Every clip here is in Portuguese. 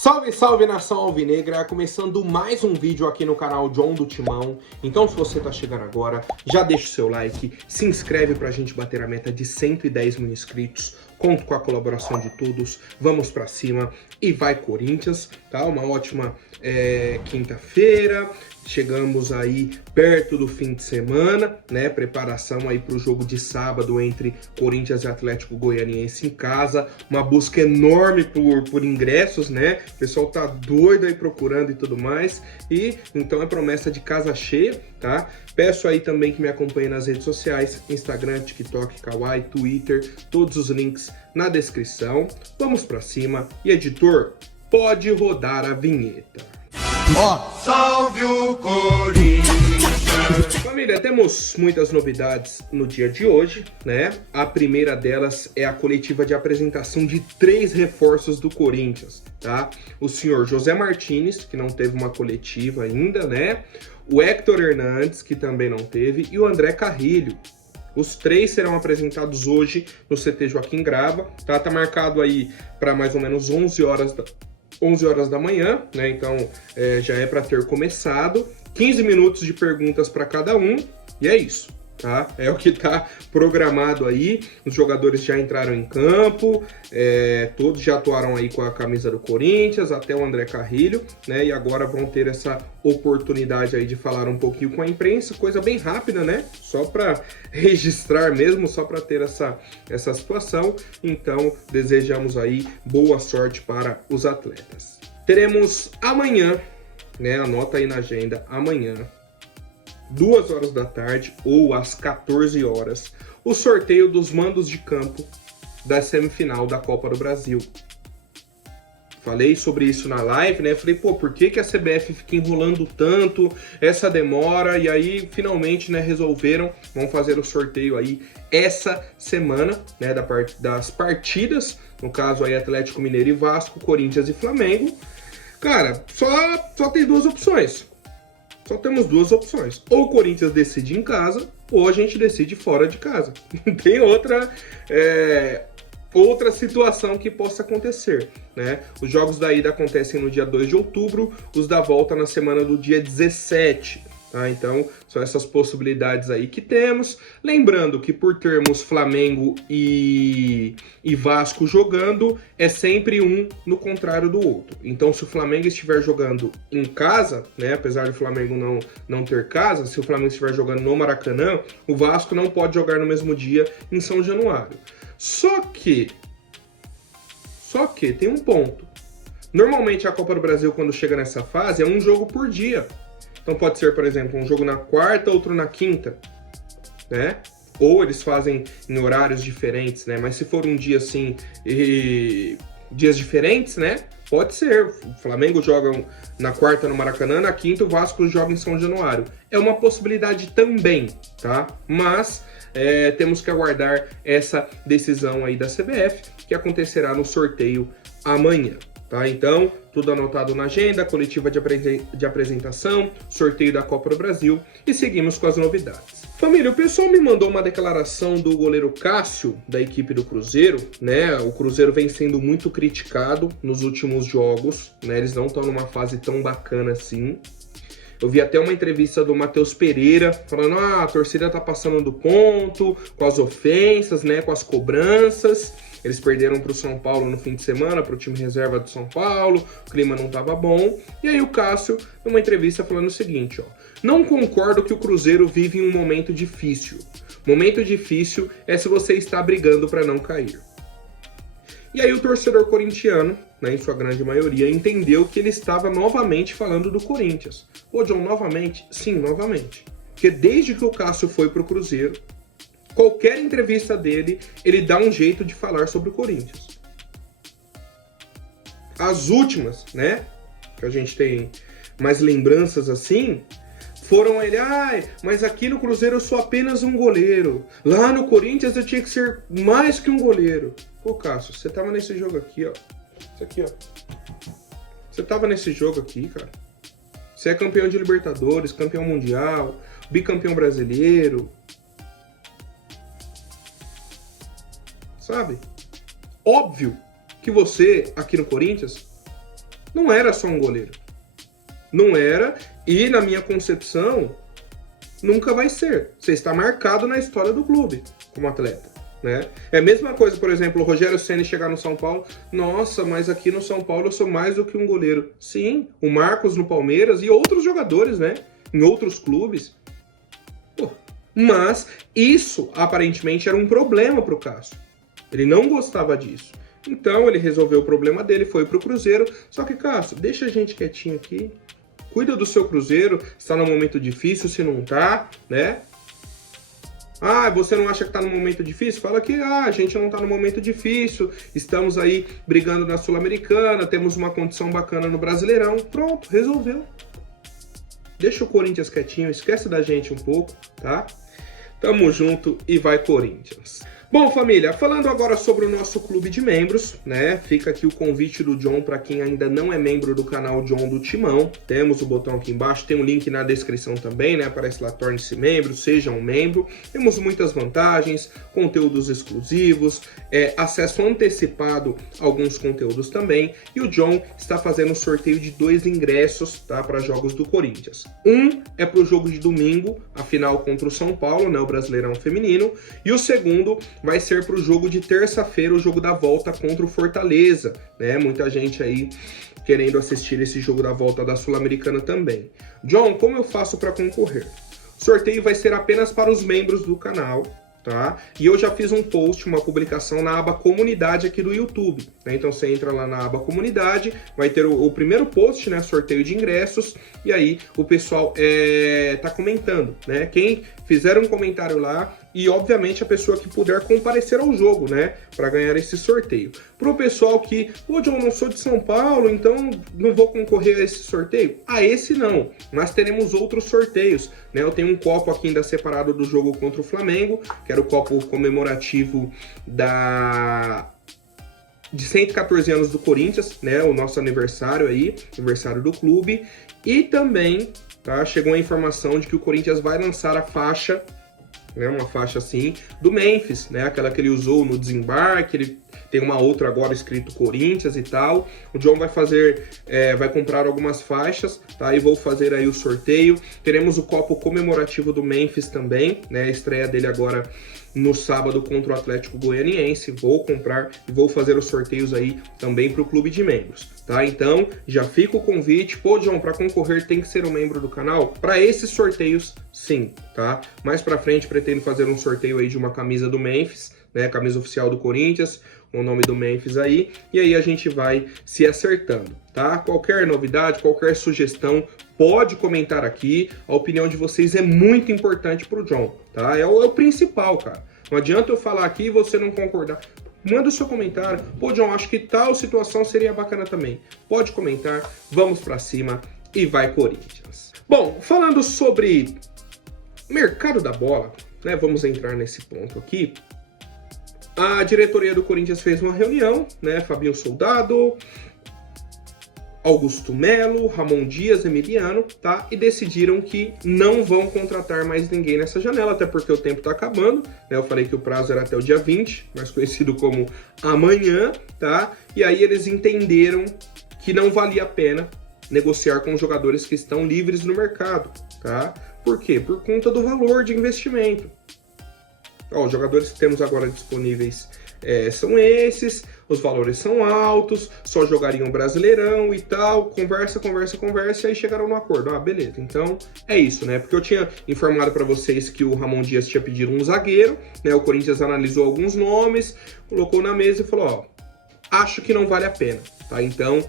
Salve, salve nação alvinegra, começando mais um vídeo aqui no canal John do Timão. Então se você tá chegando agora, já deixa o seu like, se inscreve pra gente bater a meta de 110 mil inscritos. Conto com a colaboração de todos, vamos pra cima e vai Corinthians, tá? Uma ótima quinta-feira, chegamos aí perto do fim de semana, né? Preparação aí pro jogo de sábado entre Corinthians e Atlético Goianiense em casa, uma busca enorme por ingressos, né? O pessoal tá doido aí procurando e tudo mais, e então é promessa de casa cheia, tá? Peço aí também que me acompanhe nas redes sociais, Instagram, TikTok, Kawaii, Twitter, todos os links na descrição. Vamos pra cima e editor, pode rodar a vinheta. Ó, salve o Corinthians! Família, temos muitas novidades no dia de hoje, né? A primeira delas é a coletiva de apresentação de 3 reforços do Corinthians, tá? O senhor José Martinez, que não teve uma coletiva ainda, né? O Héctor Hernandes, que também não teve, e o André Carrilho. Os 3 serão apresentados hoje no CT Joaquim Grava, tá? Tá marcado aí para mais ou menos 11 horas da manhã, né? Então já é para ter começado. 15 minutos de perguntas para cada um, e é isso, tá? É o que tá programado aí. Os jogadores já entraram em campo, todos já atuaram aí com a camisa do Corinthians, até o André Carrilho, né? E agora vão ter essa oportunidade aí de falar um pouquinho com a imprensa, coisa bem rápida, né? Só para registrar mesmo, só para ter essa situação. Então, desejamos aí boa sorte para os atletas. Teremos amanhã, né? Anota aí na agenda, amanhã, 2 horas da tarde ou às 14 horas, o sorteio dos mandos de campo da semifinal da Copa do Brasil. Falei sobre isso na live, né? Falei, pô, por que a CBF fica enrolando tanto, essa demora? E aí, finalmente, né, resolveram, vão fazer o sorteio aí essa semana, né, das partidas, no caso aí Atlético Mineiro e Vasco, Corinthians e Flamengo. Cara, só tem 2 opções. Só temos 2 opções. Ou o Corinthians decide em casa, ou a gente decide fora de casa. Não tem outra situação que possa acontecer, né? Os jogos da ida acontecem no dia 2 de outubro, os da volta na semana do dia 17. Tá? Então, são essas possibilidades aí que temos. Lembrando que por termos Flamengo e Vasco jogando, é sempre um no contrário do outro. Então, se o Flamengo estiver jogando em casa, né, apesar do Flamengo não ter casa, se o Flamengo estiver jogando no Maracanã, o Vasco não pode jogar no mesmo dia em São Januário. Só que tem um ponto. Normalmente a Copa do Brasil, quando chega nessa fase, é um jogo por dia. Então pode ser, por exemplo, um jogo na quarta, outro na quinta, né? Ou eles fazem em horários diferentes, né? Mas se for um dia assim, dias diferentes, né? Pode ser. O Flamengo joga na quarta no Maracanã, na quinta o Vasco joga em São Januário. É uma possibilidade também, tá? Mas temos que aguardar essa decisão aí da CBF, que acontecerá no sorteio amanhã. Tá? Então, tudo anotado na agenda, coletiva de apresentação, sorteio da Copa do Brasil, e seguimos com as novidades. Família, o pessoal me mandou uma declaração do goleiro Cássio, da equipe do Cruzeiro, né? O Cruzeiro vem sendo muito criticado nos últimos jogos, né? Eles não estão numa fase tão bacana assim. Eu vi até uma entrevista do Matheus Pereira falando, a torcida tá passando do ponto, com as ofensas, né? Com as cobranças. Eles perderam para o São Paulo no fim de semana, para o time reserva do São Paulo, o clima não estava bom. E aí o Cássio, numa entrevista, falando o seguinte, ó: não concordo que o Cruzeiro vive em um momento difícil. Momento difícil é se você está brigando para não cair. E aí o torcedor corintiano, né, em sua grande maioria, entendeu que ele estava novamente falando do Corinthians. Pô, John, novamente? Sim, novamente. Porque desde que o Cássio foi para o Cruzeiro, qualquer entrevista dele, ele dá um jeito de falar sobre o Corinthians. As últimas, né, que a gente tem mais lembranças assim, foram ele, mas aqui no Cruzeiro eu sou apenas um goleiro. Lá no Corinthians eu tinha que ser mais que um goleiro. Pô, Cássio, você tava nesse jogo aqui, ó. Isso aqui, ó. Você tava nesse jogo aqui, cara. Você é campeão de Libertadores, campeão mundial, bicampeão brasileiro. Sabe? Óbvio que você, aqui no Corinthians, Não era só um goleiro. Não era, e na minha concepção, nunca vai ser. Você está marcado na história do clube como atleta. Né? É a mesma coisa, por exemplo, o Rogério Ceni chegar no São Paulo. Nossa, mas aqui no São Paulo eu sou mais do que um goleiro. Sim, o Marcos no Palmeiras e outros jogadores, né? Em outros clubes. Pô, mas isso aparentemente era um problema pro Cássio. Ele não gostava disso. Então ele resolveu o problema dele, foi pro Cruzeiro. Só que, Cássio, deixa a gente quietinho aqui. Cuida do seu Cruzeiro, está num momento difícil, se não tá, né? Ah, você não acha que tá num momento difícil? Fala que a gente não tá num momento difícil, estamos aí brigando na Sul-Americana, temos uma condição bacana no Brasileirão. Pronto, resolveu. Deixa o Corinthians quietinho, esquece da gente um pouco, tá? Tamo junto e vai Corinthians. Bom, família, falando agora sobre o nosso clube de membros, né? Fica aqui o convite do John para quem ainda não é membro do canal John do Timão. Temos o botão aqui embaixo, tem um link na descrição também, né? Aparece lá, torne-se membro, seja um membro. Temos muitas vantagens, conteúdos exclusivos, acesso antecipado a alguns conteúdos também. E o John está fazendo um sorteio de 2 ingressos, tá? Para jogos do Corinthians. Um é para o jogo de domingo, a final contra o São Paulo, né? O Brasileirão Feminino. E o segundo vai ser para o jogo de terça-feira, o jogo da volta contra o Fortaleza, né? Muita gente aí querendo assistir esse jogo da volta da Sul-Americana também. John, como eu faço para concorrer? O sorteio vai ser apenas para os membros do canal, tá? E eu já fiz um post, uma publicação na aba comunidade aqui do YouTube, né? Então você entra lá na aba comunidade, vai ter o primeiro post, né? Sorteio de ingressos, e aí o pessoal tá comentando, né? Quem fizer um comentário lá, e obviamente a pessoa que puder comparecer ao jogo, né, para ganhar esse sorteio. Pro pessoal que, pô, John, não sou de São Paulo, então não vou concorrer a esse sorteio. A esse não, mas teremos outros sorteios, né? Eu tenho um copo aqui ainda separado do jogo contra o Flamengo, que era o copo comemorativo de 114 anos do Corinthians, né, o nosso aniversário aí, aniversário do clube, e também, tá, chegou a informação de que o Corinthians vai lançar a faixa, né, uma faixa assim, do Memphis, né, aquela que ele usou no desembarque, ele tem uma outra agora escrito Corinthians e tal. O John vai fazer, vai comprar algumas faixas, tá, e vou fazer aí o sorteio. Teremos o copo comemorativo do Memphis também, né, a estreia dele agora no sábado contra o Atlético Goianiense. Vou comprar e vou fazer os sorteios aí também para o clube de membros, tá? Então, já fica o convite. Pô, John, para concorrer tem que ser um membro do canal? Para esses sorteios, sim, tá? Mais para frente pretendo fazer um sorteio aí de uma camisa do Memphis, né? Camisa oficial do Corinthians, com o nome do Memphis aí, e aí a gente vai se acertando, tá? Qualquer novidade, qualquer sugestão, pode comentar aqui. A opinião de vocês é muito importante pro John, tá? É o principal, cara. Não adianta eu falar aqui e você não concordar. Manda o seu comentário. Pô, John, acho que tal situação seria bacana também. Pode comentar, vamos pra cima e vai Corinthians. Bom, falando sobre mercado da bola, né? Vamos entrar nesse ponto aqui. A diretoria do Corinthians fez uma reunião, né? Fabinho Soldado, Augusto Melo, Ramon Dias, Emiliano, tá? E decidiram que não vão contratar mais ninguém nessa janela, até porque o tempo tá acabando, né? Eu falei que o prazo era até o dia 20, mais conhecido como amanhã, tá? E aí eles entenderam que não valia a pena negociar com jogadores que estão livres no mercado, tá? Por quê? Por conta do valor de investimento. Ó, os jogadores que temos agora disponíveis são esses, os valores são altos, só jogariam Brasileirão e tal, conversa, e aí chegaram no acordo. Ah, beleza, então é isso, né? Porque eu tinha informado para vocês que o Ramon Dias tinha pedido um zagueiro, né? O Corinthians analisou alguns nomes, colocou na mesa e falou, ó, acho que não vale a pena, tá? Então,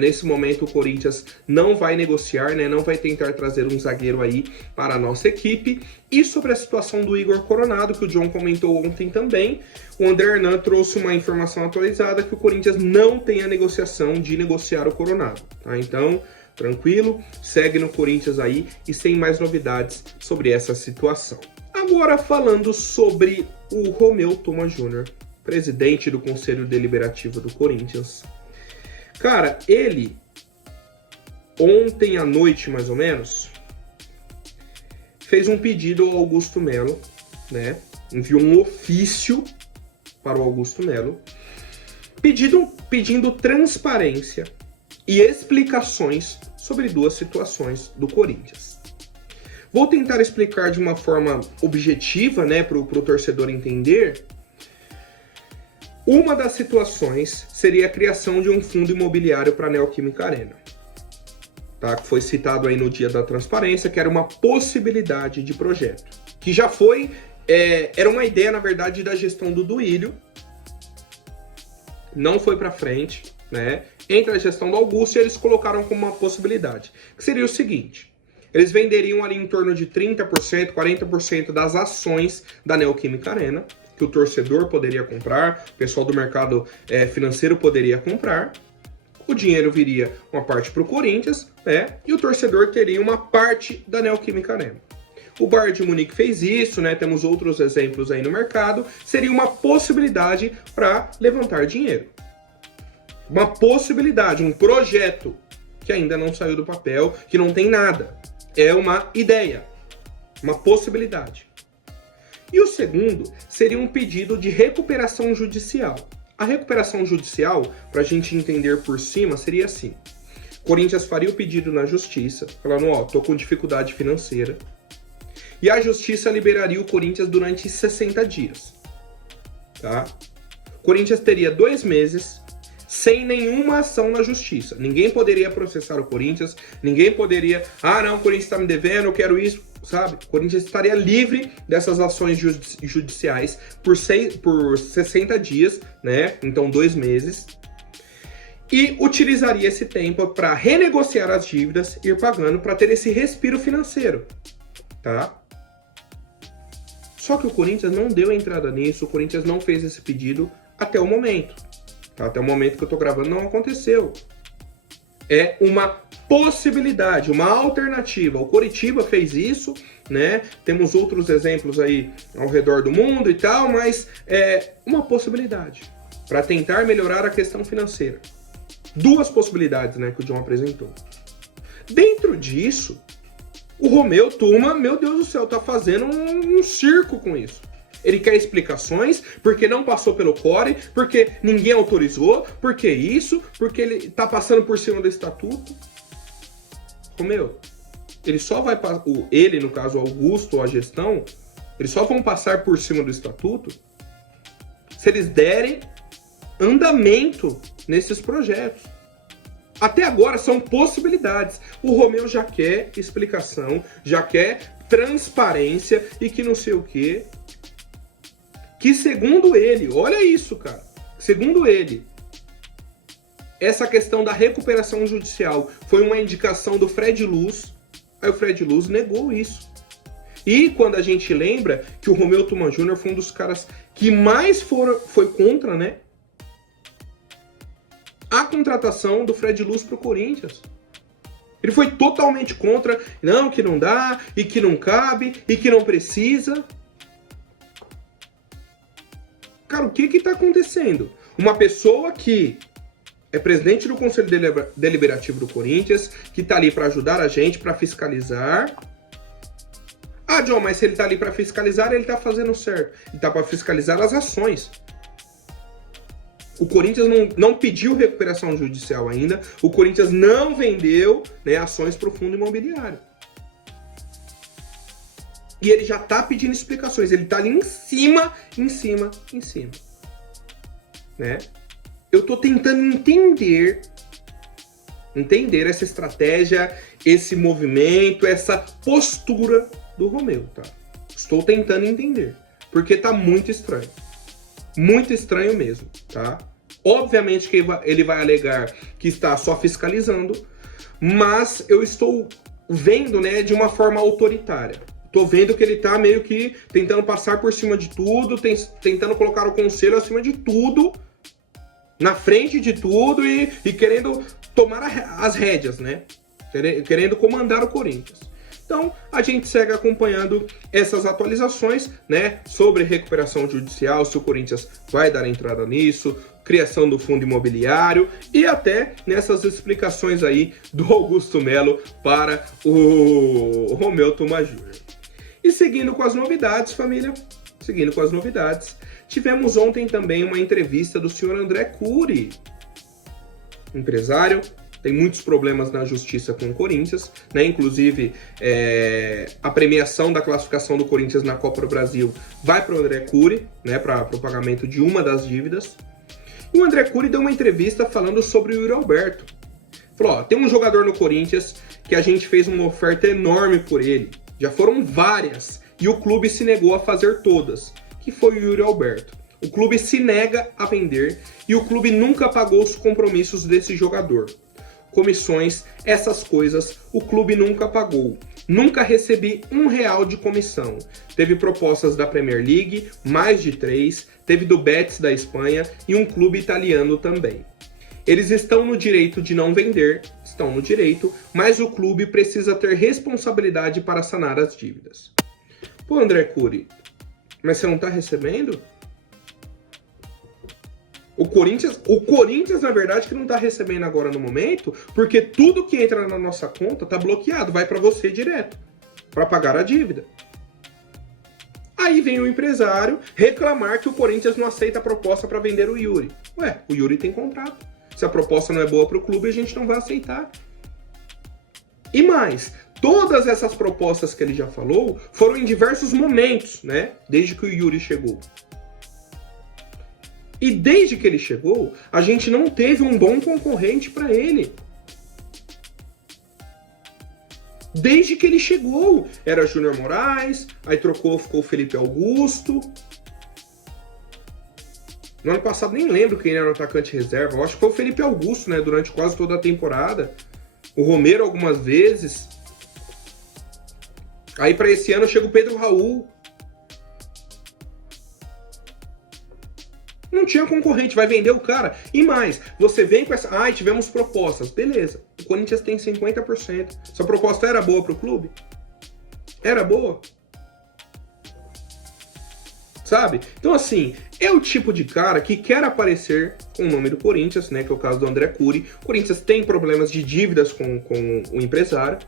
nesse momento o Corinthians não vai negociar, né? Não vai tentar trazer um zagueiro aí para a nossa equipe. E sobre a situação do Igor Coronado, que o John comentou ontem também, o André Hernan trouxe uma informação atualizada que o Corinthians não tem a negociação de negociar o Coronado, tá? Então, tranquilo, segue no Corinthians aí e sem mais novidades sobre essa situação. Agora falando sobre o Romeu Thoma Júnior, presidente do Conselho Deliberativo do Corinthians. Cara, ele, ontem à noite mais ou menos, fez um pedido ao Augusto Melo, né? Enviou um ofício para o Augusto Melo, pedindo transparência e explicações sobre duas situações do Corinthians. Vou tentar explicar de uma forma objetiva, né, para o torcedor entender. Uma das situações seria a criação de um fundo imobiliário para a Neoquímica Arena. Tá? Que foi citado aí no dia da transparência, que era uma possibilidade de projeto. Que já foi, era uma ideia, na verdade, da gestão do Duílio. Não foi para frente, né? Entre a gestão do Augusto, eles colocaram como uma possibilidade. Que seria o seguinte: eles venderiam ali em torno de 30%, 40% das ações da Neoquímica Arena, que o torcedor poderia comprar, o pessoal do mercado financeiro poderia comprar. O dinheiro viria uma parte para o Corinthians, né? E o torcedor teria uma parte da Neoquímica Arena. O Bayern de Munique fez isso, né? Temos outros exemplos aí no mercado. Seria uma possibilidade para levantar dinheiro. Uma possibilidade, um projeto que ainda não saiu do papel, que não tem nada. É uma ideia, uma possibilidade. E o segundo seria um pedido de recuperação judicial. A recuperação judicial, para a gente entender por cima, seria assim. O Corinthians faria o pedido na justiça, falando, ó, tô com dificuldade financeira. E a justiça liberaria o Corinthians durante 60 dias. Tá? O Corinthians teria 2 meses sem nenhuma ação na justiça. Ninguém poderia processar o Corinthians, ninguém poderia, não, o Corinthians está me devendo, eu quero isso, sabe? O Corinthians estaria livre dessas ações judiciais por 60 dias, né? Então 2 meses. E utilizaria esse tempo para renegociar as dívidas, ir pagando, para ter esse respiro financeiro, tá? Só que o Corinthians não deu entrada nisso, o Corinthians não fez esse pedido até o momento. Tá? Até o momento que eu tô gravando não aconteceu. É uma possibilidade, uma alternativa. O Coritiba fez isso, né? Temos outros exemplos aí ao redor do mundo e tal, mas é uma possibilidade para tentar melhorar a questão financeira. 2 possibilidades, né, que o John apresentou. Dentro disso, o Romeu Tuma, meu Deus do céu, tá fazendo um circo com isso. Ele quer explicações, porque não passou pelo core, porque ninguém autorizou, porque isso, porque ele tá passando por cima do estatuto. Romeu, ele só vai, ele, no caso, Augusto, ou a gestão, eles só vão passar por cima do estatuto se eles derem andamento nesses projetos. Até agora são possibilidades. O Romeu já quer explicação, já quer transparência e que não sei o quê. Que segundo ele, olha isso, cara. Segundo ele, essa questão da recuperação judicial foi uma indicação do Fred Luz. Aí o Fred Luz negou isso. E quando a gente lembra que o Romeu Tuma Júnior foi um dos caras que mais foi contra, né? A contratação do Fred Luz pro Corinthians. Ele foi totalmente contra, não, que não dá, e que não cabe, e que não precisa. Cara, o que que tá acontecendo? Uma pessoa que é presidente do Conselho Deliberativo do Corinthians, que tá ali para ajudar a gente, para fiscalizar. Ah, John, mas se ele tá ali para fiscalizar, ele tá fazendo certo. Ele tá para fiscalizar as ações. O Corinthians não pediu recuperação judicial ainda. O Corinthians não vendeu, né, ações para o fundo imobiliário. E ele já tá pedindo explicações. Ele tá ali em cima. Né? Eu tô tentando entender essa estratégia, esse movimento, essa postura do Romeu, tá? Estou tentando entender. Porque tá muito estranho. Muito estranho mesmo, tá? Obviamente que ele vai alegar que está só fiscalizando, mas eu estou vendo, né, de uma forma autoritária. Tô vendo que ele tá meio que tentando passar por cima de tudo, tentando colocar o conselho acima de tudo, na frente de tudo e querendo tomar as rédeas, né? Querendo comandar o Corinthians. Então, a gente segue acompanhando essas atualizações, né, sobre recuperação judicial, se o Corinthians vai dar entrada nisso, criação do fundo imobiliário e até nessas explicações aí do Augusto Melo para o Romeu Tuma Júnior. E seguindo com as novidades, família, tivemos ontem também uma entrevista do senhor André Cury, empresário, tem muitos problemas na justiça com o Corinthians, né? Inclusive, a premiação da classificação do Corinthians na Copa do Brasil vai para o André Cury, né? Para o pagamento de uma das dívidas. E o André Cury deu uma entrevista falando sobre o Yuri Alberto. Falou, ó, tem um jogador no Corinthians que a gente fez uma oferta enorme por ele. Já foram várias. E o clube se negou a fazer todas, que foi o Yuri Alberto. O clube se nega a vender e o clube nunca pagou os compromissos desse jogador. Comissões, essas coisas, o clube nunca pagou. Nunca recebi R$1 de comissão. Teve propostas da Premier League, mais de 3, teve do Betis da Espanha e um clube italiano também. Eles estão no direito de não vender, estão no direito, mas o clube precisa ter responsabilidade para sanar as dívidas. Pô, André Cury, mas você não tá recebendo? O Corinthians, na verdade, que não tá recebendo agora no momento, porque tudo que entra na nossa conta tá bloqueado, vai para você direto, para pagar a dívida. Aí vem o empresário reclamar que o Corinthians não aceita a proposta para vender o Yuri. Ué, o Yuri tem contrato. Se a proposta não é boa para o clube, a gente não vai aceitar. E mais, todas essas propostas que ele já falou foram em diversos momentos, né? Desde que o Yuri chegou. E desde que ele chegou, a gente não teve um bom concorrente para ele. Desde que ele chegou, era Júnior Moraes, aí trocou, ficou o Felipe Augusto. No ano passado nem lembro quem era o atacante reserva, eu acho que foi o Felipe Augusto, né, durante quase toda a temporada. O Romero algumas vezes. Aí para esse ano chega o Pedro Raul. Não tinha concorrente, vai vender o cara. E mais, você vem com essa... Ai, tivemos propostas. Beleza, o Corinthians tem 50%. Essa proposta era boa pro clube? Era boa? Sabe? Então, assim, é o tipo de cara que quer aparecer com o nome do Corinthians, né? Que é o caso do André Cury. O Corinthians tem problemas de dívidas com o empresário.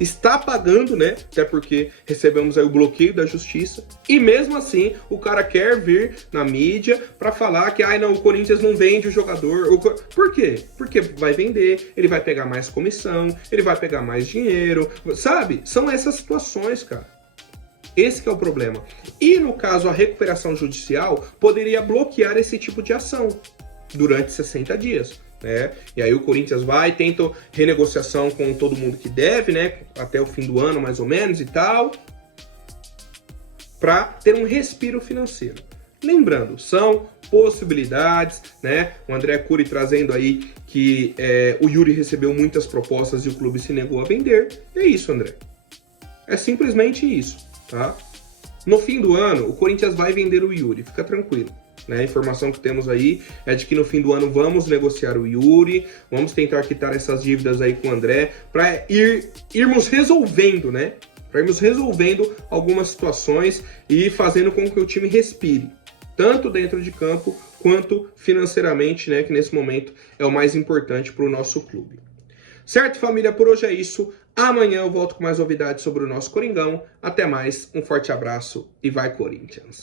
Está pagando, né? Até porque recebemos aí o bloqueio da justiça. E mesmo assim, o cara quer vir na mídia para falar que não, o Corinthians não vende o jogador. Por quê? Porque vai vender, ele vai pegar mais comissão, ele vai pegar mais dinheiro, sabe? São essas situações, cara. Esse que é o problema. E no caso, a recuperação judicial poderia bloquear esse tipo de ação durante 60 dias. Né? E aí o Corinthians vai, tenta renegociação com todo mundo que deve, né? Até o fim do ano, mais ou menos, e tal, para ter um respiro financeiro. Lembrando, são possibilidades, né? O André Cury trazendo aí que o Yuri recebeu muitas propostas e o clube se negou a vender. E é isso, André. É simplesmente isso, tá? No fim do ano, o Corinthians vai vender o Yuri, fica tranquilo. Né? A informação que temos aí é de que no fim do ano vamos negociar o Yuri, vamos tentar quitar essas dívidas aí com o André, para irmos resolvendo, né? Para irmos resolvendo algumas situações e fazendo com que o time respire, tanto dentro de campo quanto financeiramente, né? Que nesse momento é o mais importante para o nosso clube. Certo, família? Por hoje é isso. Amanhã eu volto com mais novidades sobre o nosso Coringão. Até mais, um forte abraço e vai Corinthians!